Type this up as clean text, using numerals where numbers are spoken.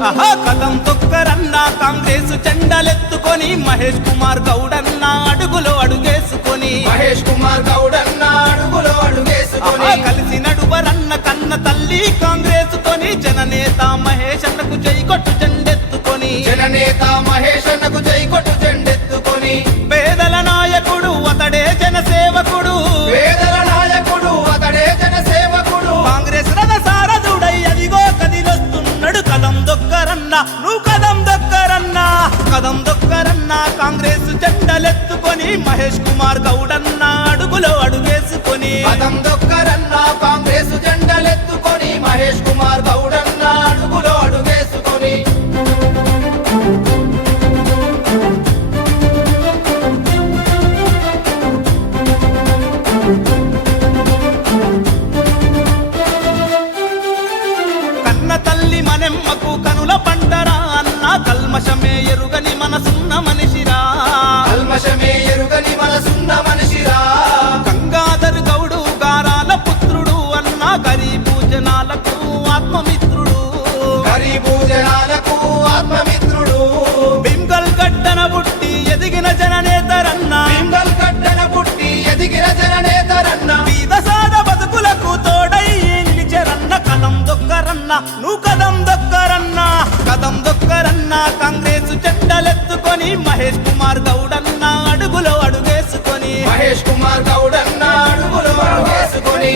ఆహా కదం తొక్కరన్న కాంగ్రెస్ జెండలెత్తుకొని మహేష్ కుమార్ గౌడన్న అడుగులో అడుగేసుకొని మహేష్ కుమార్ గౌడన్న అడుగులో అడుగేసుకొని కలిసి నడువరన్న కన్న తల్లి కాంగ్రెస్ తోని జననేత మహేష్ అన్నకు జై కొట్టు జెండెత్తుకొని జననేత మహేష్ అన్నకు జై కొట్టు జెండెత్తుకొని పేదల నాయకుడు అతడే జనసేవకుడు పేదల నాయకుడు అతడే జనసేవకుడు కాంగ్రెస్ రథ సారథుడై అదిగో కదిలొస్తున్నాడు కదం దొక్కరన్న నువ్వు కదం దొక్కరన్న కదం దొక్కరన్న కాంగ్రెస్ జెండలెత్తుకొని మహేష్ కుమార్ గౌడన్న అడుగులో అడుగేసుకొని కదం దొక్కరన్న కాంగ్రెస్ జెండలెత్తుకొని మహేష్ కుమార్ గౌడన్న అడుగులో అడుగేసుకొని కన్న తల్లి మనెమ్మకు కనుల పంటరా అన్న కల్మషమే ఎరుగని మనసున్న మనిషిరా కల్మషమే ఎరుగని మనసున్న మనిషిరా గంగాధర్ గౌడు గారాల పుత్రుడు అన్న గరీబు జనాలకు ఆత్మమిత్రుడు గరీబు జనాలకు ఆత్మమిత్రుడు బింగల్ గడ్డన బుట్టి ఎదిగిన జననేతరన్న పింగల్ గడ్డన పుట్టి ఎదిగిన జననేతరన్న బీద సాద బతుకులకు తోడై నిలిచెరన్న కదం దొక్కరన్న నువ్వు కదం దొక్కరన్న కదం దొక్కరన్న కాంగ్రెస్ జెండలెత్తుకొని మహేష్ కుమార్ గౌడన్న అడుగులో అడుగేసుకొని మహేష్ కుమార్ గౌడన్న అడుగులో అడుగేసుకొని